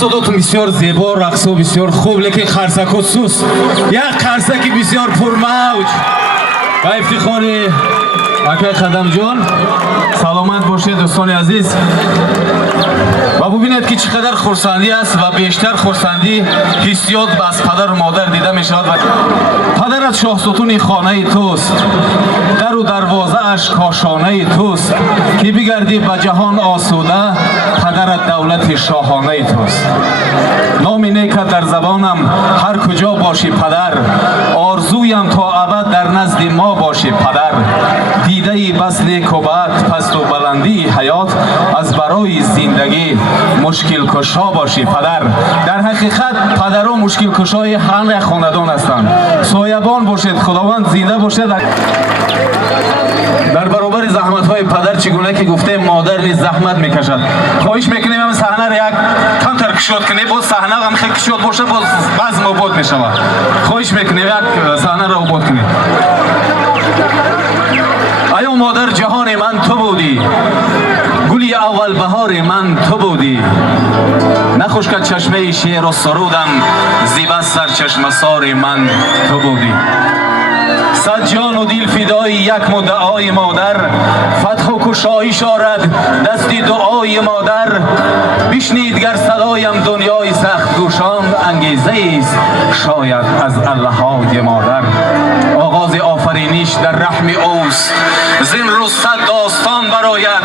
رقصاتتون بسیار زیبا، رقصا بسیار خوب، لیکن خرسک سوس. یک خرسک بسیار پرموج و افتخاری اکای خدم جان. سلامت باشید دوستان عزیز. و ببینید که چقدر خرسندی است و بیشتر خرسندی حسیات از پدر و مادر دیده می شود. پدرت شاه ستون خانه توست، در و دروازه اش کاشانه توست، که بگردی به جهان آسوده، پدرت دولت شاهانه توست. نام نیکت در زبانم هر کجا باشی پدر، آرزویم تا ابد در نزد ما باشی پدر. دیده بس نیک و بد، پست و بلندی حیات، از برای زندگی مشکل کشا باشی پدر. در حقیقت پدرها مشکل کشای همه خاندان هستند. سایبان باشید، خداوند زنده باشد. در برابر زحمت های پدر چگونه که گفته مادر نیز زحمت میکشد. خواهش میکنیم هم صحنه را یک کم تر کشود کنی، باز صحنه هم خیلی کشود باشه، باز بزم آباد میشود. خواهش میکنیم یک صحنه را آباد کنی. ایا مادر جهان من تو بودی، گلی اول بهار من تو بودی. نخشکد چشمه شیر و سرودم، زیبا سر چشم سار من تو بودی. صد جان و دل فدای یک مدعای مادر، فتح و کشایی شارد دستی دعای مادر. بشنید گر صدایم دنیای سخت گوشان، انگیزه است شاید از اللهای مادر. آغاز آفرینش در رحم اوست، زین روز صد داستان برآید،